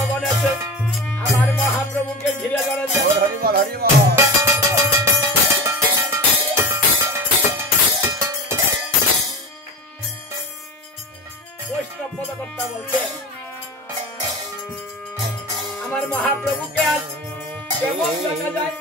ভক্তগণ এসে আমার মহাপ্রভুকে ঘিরে ধরেছে। হরিবল হরিবল। বৈষ্ণব পদকর্তা বলছে আমার মহাপ্রভুকে আজ কেমন দেখা যায়।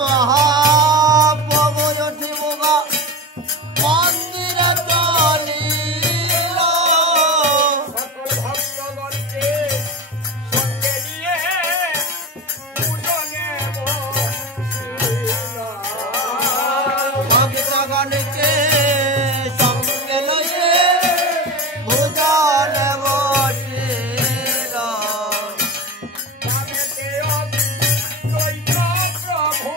মহাপ্রভু জঠিমুগা মন্দিরে চলিল সকল ভক্তগণকে সঙ্গে নিয়ে পূজনে বসিল। ভক্তগণকে সঙ্গে লইয়ে ভোজনে বসিল নামেতে অদ্বৈত প্রভু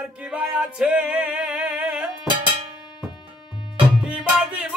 আমার কি ভাই আছে কি বা দিব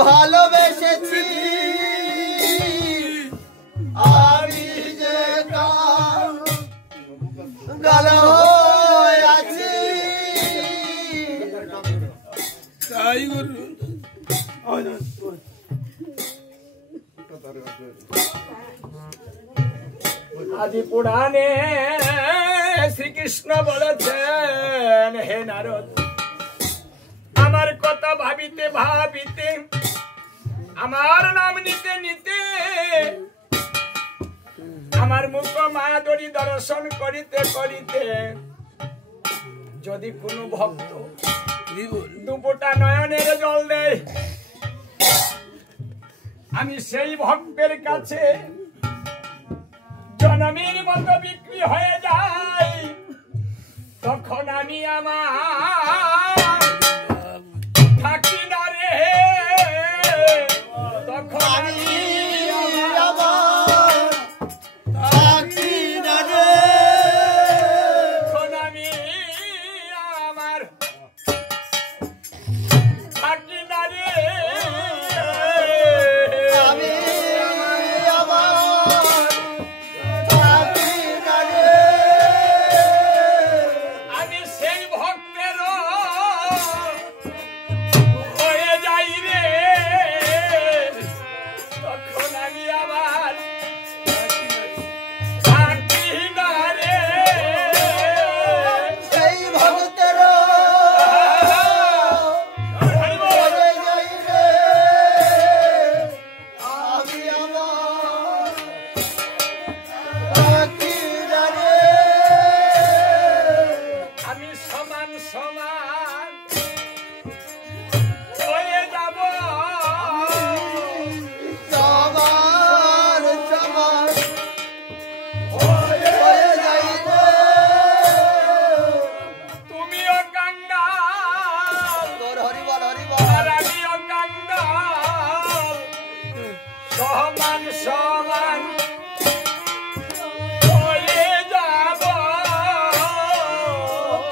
ভালোবেসেছি আমি যে গাল হয়ে আছি তাই গুরু আদি পুরাণে শ্রীকৃষ্ণ বলেছেন হে নারদ আমার কথা ভাবিতে ভাবিতে আমার নাম নিতে নিতে আমার মুখ মায়াদরি দর্শন করিতে করিতে যদি কোনো ভক্ত দুপোটা নয়নের জল দেয়, আমি সেই ভক্তের কাছে জনমের মতো বিক্রি হয়ে যাই, তখন আমি আমার থাকি না রে, তখন আমি আমার থাকি না রে, তখন আমি আমার থাকি না রে, আমি আমার থাকি না রে, আমি সেই ভক্তের হয়ে যাই রে, তখন আমি আবার থাকি না রে, সেই ভক্তের হয়ে যাই রে, আমি আমার থাকি না রে, আমি সমান সমান হয়ে যাব, সমান সমান হয়ে যাই রে, তুমিও কাঙ্গাল হরি বল হরি বল, আর আমিও কাঙ্গাল, সমান সমান হয়ে যাব,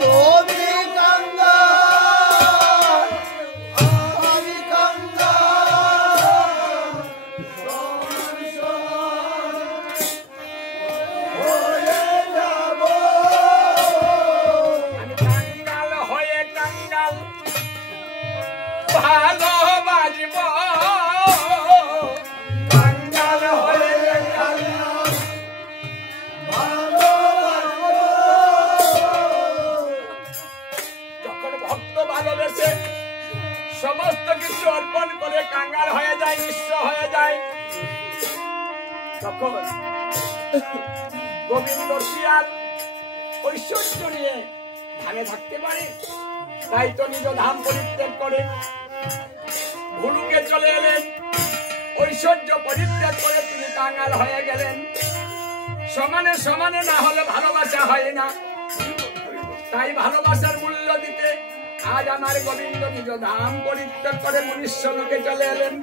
তুমি কাঙ্গাল আমি কাঙ্গাল, সমান সমান হয়ে যাব, আমি কাঙ্গাল হয়ে কাঙ্গাল ভালোবাসব, কাঙ্গাল হয়ে কাঙ্গাল যখন ভক্ত ভালোবেসে সমস্ত কিছু অর্পণ করে কাঙ্গাল হয়ে যায়, নিঃস্ব হয়ে যায়, তখন গোবিন্দ শিয়াল ঐশ্বর্য নিয়ে ধামে থাকতে পারে, তাই তো নিজ ধাম পরিত্যাগ করে ভুলুকে চলে এলেন, ঐশ্বর্য পরিত্যাগ করে তিনি কাঙ্গাল হয়ে গেলেন। সমানে সমানে না হলে ভালোবাসা হয় না, তাই ভালোবাসার মূল্য দিতে আজ আমার গোবিন্দ নিজ ধাম পরিত্যাগ করে মনুষ্য লোকে চলে এলেন,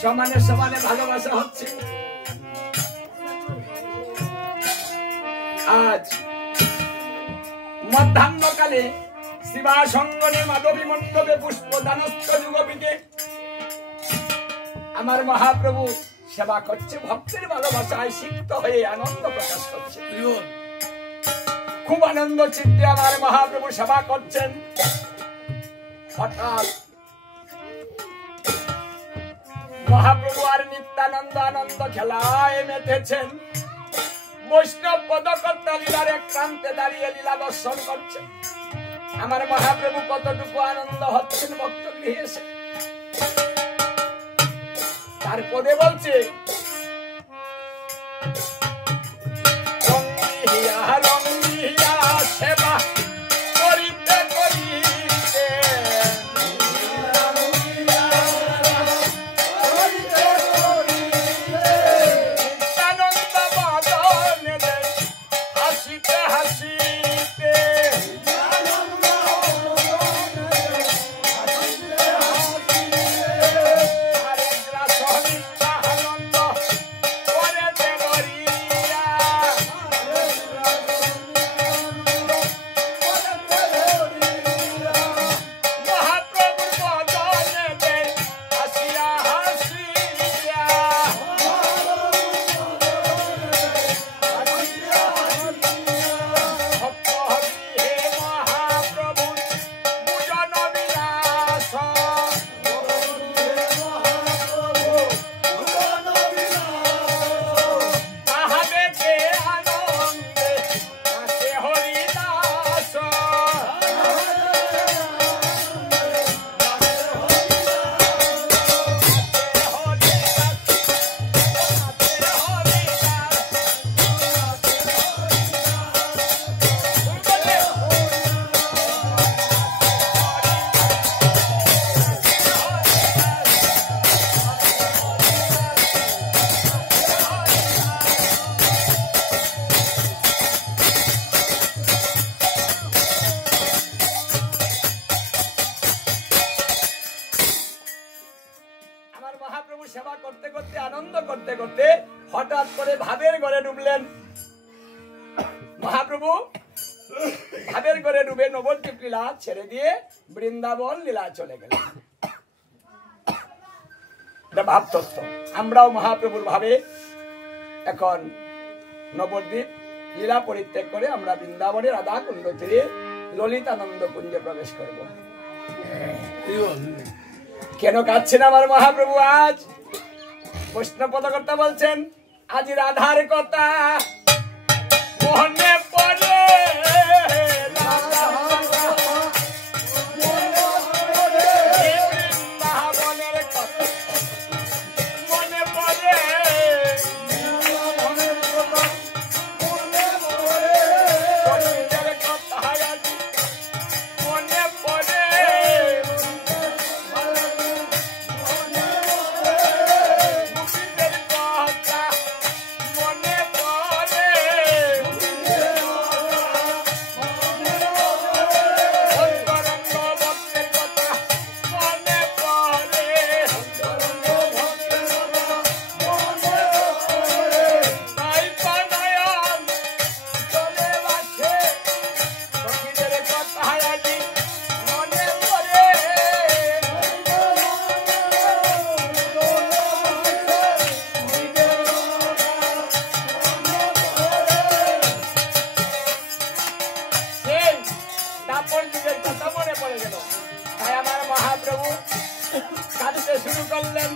সমানে সমানে ভালোবাসা হচ্ছে। আজ মধ্যাহ্নকালে শিবাসঙ্গনে মাধবী মণ্ডপে পুষ্পদানস্থ যুগপীঠে আমার মহাপ্রভু সেবা করছে, ভক্তের ভালোবাসায় সিক্ত হয়ে আনন্দ প্রকাশ করছে। খুব আনন্দ চিত্তে আমার মহাপ্রভু সেবা করছেন। হঠাৎ মহাপ্রভু আর নিত্যানন্দ আনন্দ খেলায় মেতেছেন, বৈষ্ণব পদকর্তা লীলার এক প্রান্তে দাঁড়িয়ে লীলা দর্শন করছেন। আমার মহাপ্রভু কতটুকু আনন্দ হচ্ছেন ভক্ত গৃহে এসে। তারপরে বলছে রঙ্গিয়া রঙ্গিয়া সেবা করিতে করিতে নিত্যানন্দ বদনে হাসিতে হাসিতে হরে গ্রাস নিত্যানন্দ করেতে করিতে সেবা করতে করতে আনন্দ করতে করতে হঠাৎ করে ভাবের ঘরে ডুবলেন মহাপ্রভু। ভাবের ঘরে ডুবে নবদ্বীপ লীলা ছেড়ে দিয়ে বৃন্দাবন লীলা চলে গেলেন। এটা ভাবতত্ত্ব। আমরাও মহাপ্রভুর ভাবে এখন নবদ্বীপ লীলা পরিত্যাগ করে আমরা বৃন্দাবনের রাধা কুণ্ড তীরে ললিতানন্দ কুঞ্জে প্রবেশ করব। কেন কাঁদছেন আমার মহাপ্রভু আজ? বৈষ্ণব পদকর্তা বলছেন, আজ রাধার কথা মনে পড়ে, বৃন্দাবনের কথা মনে পড়ে, শুরু করলেন।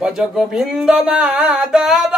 ভজ গোবিন্দ মাধব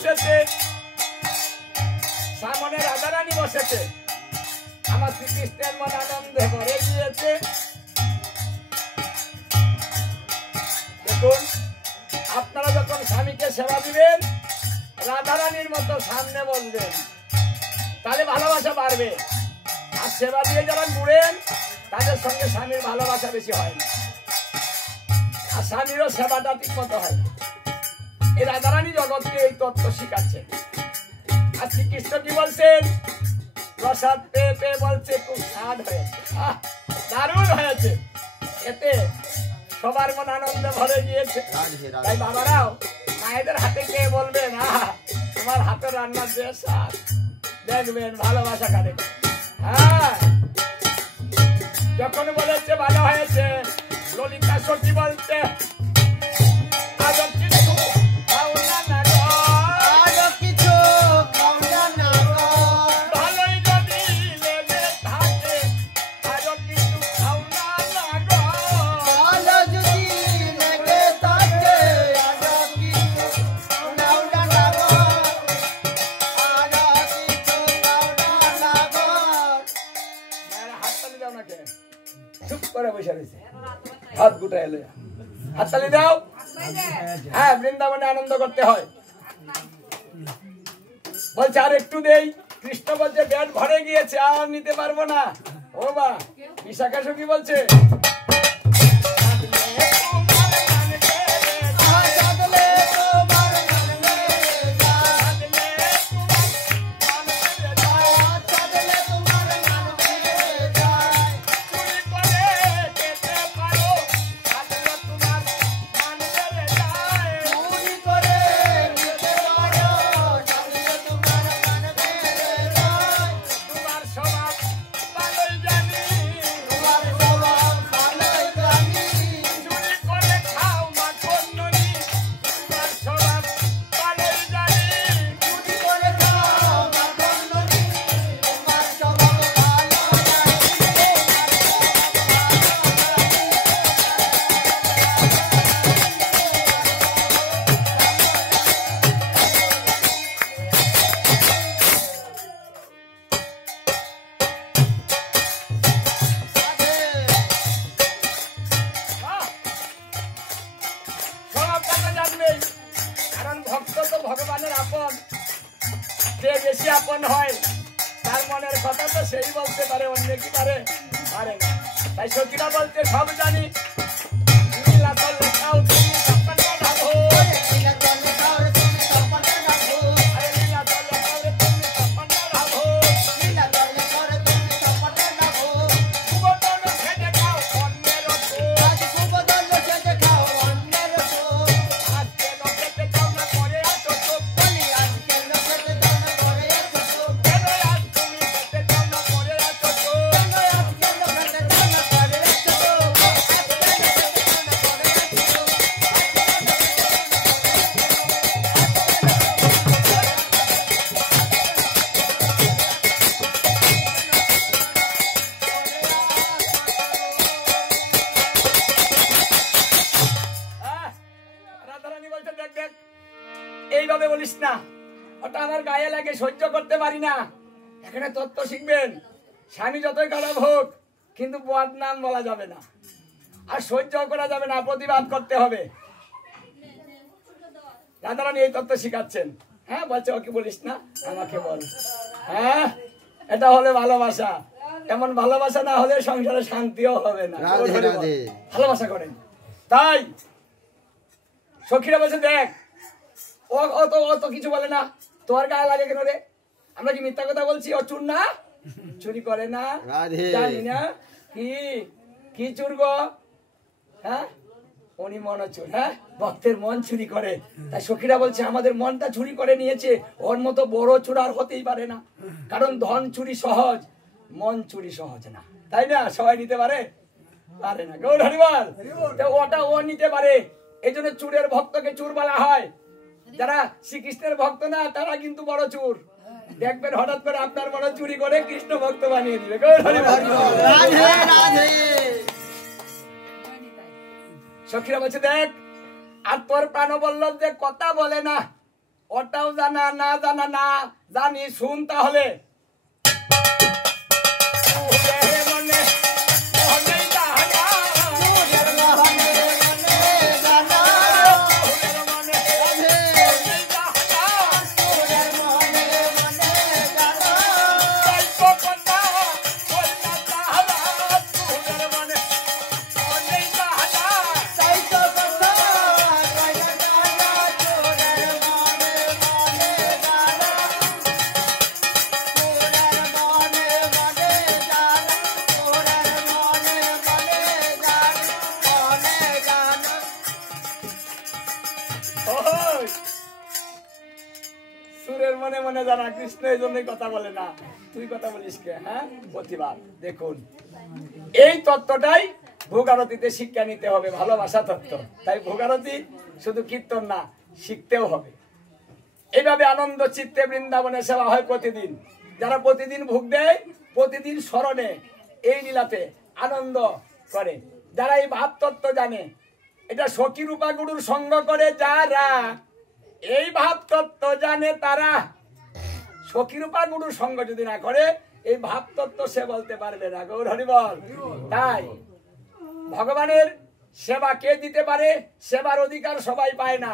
বসেছে, সামনে রাধারানী বসেছে, আমার শ্রীকৃষ্ণের মন আনন্দে ভরে গিয়েছে। দেখুন, আপনারা যখন স্বামীকে সেবা দিবেন রাধারানীর মতো সামনে বলবেন, তাহলে ভালোবাসা বাড়বে। আর সেবা দিয়ে যারা ঘুরেন তাদের সঙ্গে স্বামীর ভালোবাসা বেশি হয় না, আর স্বামীরও সেবাটা ঠিক মতো হয় না। এই রাধারানী জগৎকে এই তত্ত্ব শিখাচ্ছেন। আর শ্রীকৃষ্ণ কি বলছেন? প্রসাদ পেয়ে পেয়ে বলছে খুব স্বাদ হয়েছে, দারুণ হয়েছে। এতে সবার মন আনন্দে ভরে গিয়েছে। তাই বাবারাও মায়েদের হাতে খেয়ে বলবেন, তোমার হাতের রান্নার যে স্বাদ, দেখবেন ভালোবাসা কাটে। হ্যাঁ, যখন বলেছে ভালো হয়েছে, ললিতা সখী বলছে আজও কিছু খাও না না গো, আজও কিছু খাও না না গো, ভালোই যদি লেগে থাকে আজও কিছু খাও না না গো, ভালো যদি লেগে থাকে আজও কিছু খাও না না গো, আজও কিছু খাও না না গো। মায়েরা হাততালি দাও নাকি? চুপ করে বসে রয়েছে, হাত গুটা এলে হাততালি দাও। হ্যাঁ, বৃন্দাবনে আনন্দ করতে হয়। বলছে আর একটু দেই। কৃষ্ণ বলছে পেট ভরে গিয়েছে, আর নিতে পারবো না। ও বা বিশাখা সখী বলছে সাধলে তোমার মনে যায়, সাধলে তোমার মনে যায়, চুরি করে নিতে পারো, সাধলে তোমার মনে যায়, তোমার স্বভাব ভালোই জানি, তোমার স্বভাব ভালোই জানি, চুরি করে খাও মাখন ননি, তোমার স্বভাব ভালোই জানি। চুরি করে খাও মাখন ননি, তোমার স্বভাব ভালো স্বভাব কথা জানবেই, কারণ ভক্ত তো ভগবানের আপন। যে বেশি আপন হয় তার মনের কথা তো সেই বলতে পারে, অন্য কি পারে? পারে না। তাই সখীরা বলছে সব জানি, লীলা করলে খাও তুমি সপনা রাখো, লীলা চলে খাও তুমি সপনে রাখো, আরে লীলা করলে খাও তুমি সপনা রাখো, লীলা চলে খাও তুমি সপনে রাখো, সুবর্ণ খেতে খাও অন্যের ওপর, আজ সুবদল সেজে খাও অন্যের ওপর, আজকে লোকেতে খাও না করে আছো তো, বলি আজকে লোকেতে দান করে এসো তো, কেন আজ তুমি খেতে খাও না করে আছো তো, কেন আজকে লোকেতে দান করে এসো তো, আজকে লোকেতে দান করে এসো তো, রাধারানী বলছে দেখ দেখ, এইভাবে বলিস না, ওটা আমার গায়ে লাগে, সহ্য করতে পারি না। এখানে তত্ত্ব শিখবেন, স্বামী যতই খারাপ হোক কিন্তু বদনাম বলা যাবে না, আর সহ্য করা যাবে না, প্রতিবাদ করতে হবে। রাধারানী এই তত্ত্ব শিখাচ্ছেন। হ্যাঁ, বলছে ওকে বলিস না, আমাকে বল। হ্যাঁ, এটা হলে ভালোবাসা। এমন ভালোবাসা না হলে সংসারে শান্তিও হবে না। রাধে রাধে। ভালোবাসা করেন। তাই সখীরা বলছে দেখ, ও তো কিছু বলে না, তোর গায়ে লাগে কেন রে? আমরা কি মিথ্যা কথা বলছি? ও চুর না, চুরি করে না, রাধে। জানি না কি চুর গো? হ্যাঁ, উনি মন চুর। হ্যাঁ, ভক্তের মন চুরি করে। তাই সখীরা বলছে আমাদের মনটা চুরি করে নিয়েছে, ওর মতো বড় চুর আর হতেই পারে না। কারণ ধন চুরি সহজ, মন চুরি সহজ না, তাই না? সবাই নিতে পারে পারে না। গৌর হরিবল। তো ওটা ও নিতে পারে, এই জন্য চুরের ভক্তকে চুর বলা হয়। যারা শ্রীকৃষ্ণের ভক্ত না তারা কিন্তু বড় চুর। দেখবেন হঠাৎ করে আপনার বড় চুরি করে কৃষ্ণ ভক্ত বানিয়ে দিবে। গৌর হরিবল। রাধে রাধে। সখীরা বলছে দেখ, আর তোর প্রাণবল্লভ যে কথা বলে না, ওটাও জানা না জানা না জানি শুন তাহলে সুরের মনে মনে জানা কৃষ্ণ এই জন্যই কথা বলে না, তুই কথা বলিস কে? হ্যাঁ, প্রতিবাদ। দেখুন এই তত্ত্বটাই ভোগারতিতে শিক্ষা নিতে হবে, ভালোবাসা তত্ত্ব। তাই ভোগারতি শুধু কীর্তন না, শিখতেও হবে। এইভাবে আনন্দ চিত্তে বৃন্দাবনে সেবা হয় প্রতিদিন। যারা প্রতিদিন ভোগ দেয়, প্রতিদিন স্মরণে এই লীলাতে আনন্দ করে, যারা এই ভাব তত্ত্ব জানে, এটা সখী রূপা গুরুর সঙ্গ করে যারা এই ভাব তত্ত্ব জানে তারা। সখী রূপা গুরুর সঙ্গ যদি না করে এই ভাব তত্ত্ব সে বলতে পারবে না। গৌর হরি বল। তাই ভগবানের সেবা কে দিতে পারে? সেবার অধিকার সবাই পায় না।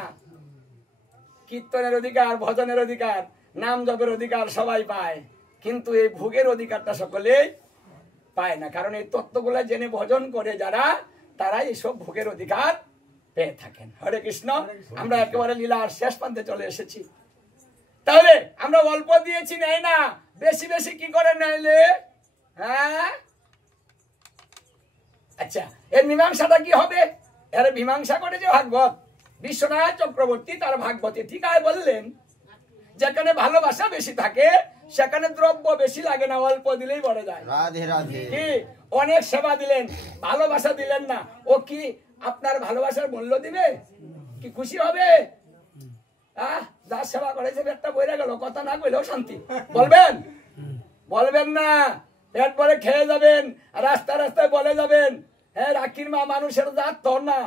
কীর্তনের অধিকার, ভজনের অধিকার, নাম জপের অধিকার সবাই পায়, কিন্তু এই ভোগের অধিকারটা সকলেই পায় না। কারণ এই তত্ত্বগুলো জেনে ভজন করে যারা, তারা এইসব ভোগের অধিকার পেয়ে থাকেন। হরে কৃষ্ণ। আমরা একেবারে লীলার শেষ প্রান্তে চলে এসেছি। তাহলে আমরা অল্প দিয়েছি, নেই না, বেশি বেশি কি করে নাইলে? হ্যাঁ, আচ্ছা, এর মীমাংসাটা কি হবে? এর মীমাংসা করেছে ভাগবত। বিশ্বনাথ চক্রবর্তী তার ভাগবতে ঠিকায় বললেন, যেখানে ভালোবাসা বেশি থাকে সেখানে দ্রব্য বেশি লাগে না, অল্প দিলেই বড় যায়। রাধে রাধে। কি অনেক সেবা দিলেন, ভালোবাসা দিলেন না, ও কি আপনার ভালোবাসার মূল্য দিবে? কি খুশি হবে? যার সেবা করেছে পেটটা বইরে গেল, কথা না কইলেও শান্তি। বলবেন? বলবেন না। পেট ভরে খেয়ে যাবেন, রাস্তায় রাস্তায় বলে যাবেন, হ্যাঁ রাখির মা মানুষের জাত তোর না।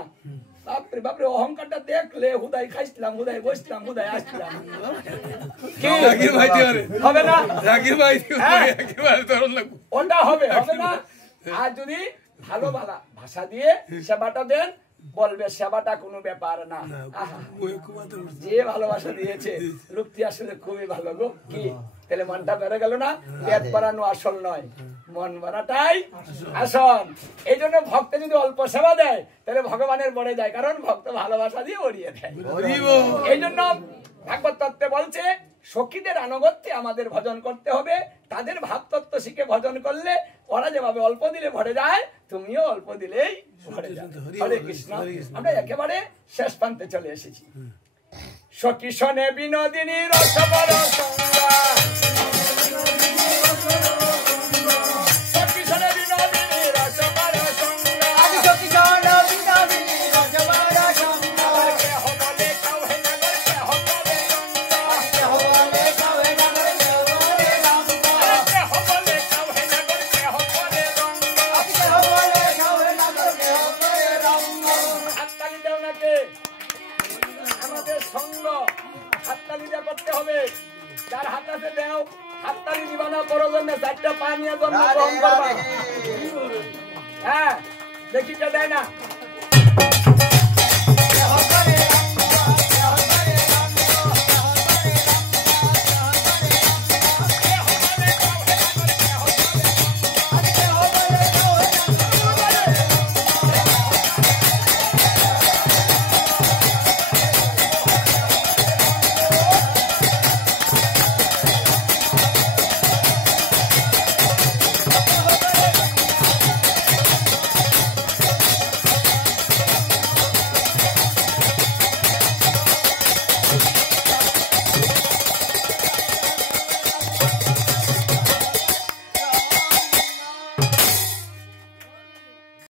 বাপরে বাপরে, অহংকারটা দেখলে হুদাই খাইছিলাম, হুদাই বসছিলাম, হুদাই আসছিলাম। হবে না? ওটা হবে, হবে না। আর যদি ভালো ভাষা দিয়ে সেবাটা দেন, বলবে সেবাটা কোনো ব্যাপার না। যে ভালোবাসা দিয়েছে লোকটি আসলে খুবই ভালো গো। কি তাহলে মনটা বেড়ে গেল না? পেট বাড়ানো আসল নয়, মন বাড়াটাই আসল। এই জন্য ভক্ত যদি অল্প সেবা দেয় তাহলে ভগবানের বড়ে যায়, কারণ ভক্ত ভালোবাসা দিয়ে ওড়িয়ে দেয়। এই জন্য ভাগবত তত্ত্বে বলছে সখীদের আনুগত্যে আমাদের ভজন করতে হবে। তাদের ভাব তত্ত্ব শিখে ভজন করলে ওরা যেভাবে অল্প দিলে ভরে যায়, তুমিও অল্প দিলেই ভরে যাবে। হরে কৃষ্ণ। আমরা একেবারে শেষ প্রান্তে চলে এসেছি। সখী শোনে বিনোদিনী রসবর সঙ্গা, সখী শোনে বিনোদিনী রসবর সঙ্গা, সখী শোনে বিনোদিনী রসবর সঙ্গা, কেহ বলে কাউহে নগর কেহ করে রঙ্গা, কেহ বলে কাউহে নগর কেহ করে রঙ্গা, কেহ বলে কাউহে নগর কেহ করে রঙ্গা, কেহ বলে কাউহে নগর কেহ করে রঙ্গা। হাততালি দাও নাকি? আমাদের সঙ্গ হাততালি দিয়ে করতে হবে। যার হাত আছে দেও, হাততালি দিবা না, করো জন্য চারটা পা নিয়ে জন্ম গ্রহণ করবা। হ্যাঁ, দেখি কে দেয় না।